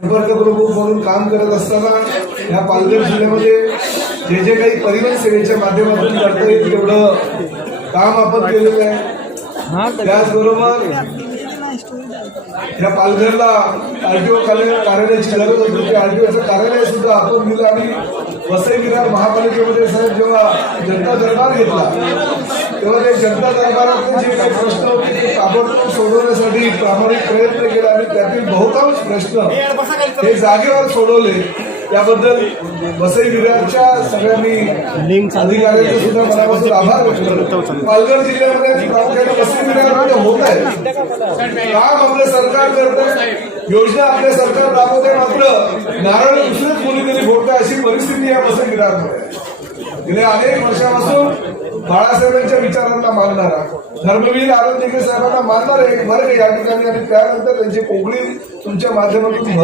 संपर्क प्रमुख म्हणून काम करत असताना या पालघर जिल्ह्यामध्ये जे जे काही परिवहन सेवेच्या माध्यमातून करता येईल तेवढं काम आपण केलेलं आहे. त्याचबरोबर या पालघरला आरटीओ कार्यालयाची गरज होती की आरटीओचं कार्यालय सुद्धा आपण दिलं आणि वसई विरार महापालिकेमध्ये साहेब जेव्हा जनता दरबार घेतला तेव्हा ते जनता दरबारातले जे काही प्रश्न होते ते ताबडतोब सोडवण्यासाठी प्रामाणिक प्रयत्न केला आणि त्यातील बहुतांश प्रश्न हे जागेवर सोडवले. त्याबद्दल वसई विरारच्या सगळ्यांनी अधिकाऱ्यांचे सुद्धा मनापासून आभार व्यक्त पालघर जिल्ह्यामध्ये प्रामुख्याने वसई विरारमध्ये होत आहे. काम आपलं सरकार करत. योजना आपल्या सरकार राबवत. आहे मात्र नारळ दुसरेच कोणीतरी फोडतं अशी परिस्थिती या वसई विरारमध्ये गेल्या अनेक वर्षापासून बाळासाहेबांच्या विचारांना मानणारा धर्मवीर आनंद साहेबांना मानणारे एक वर्ग या ठिकाणी आणि त्यानंतर त्यांची कोकणी तुमच्या माध्यमातून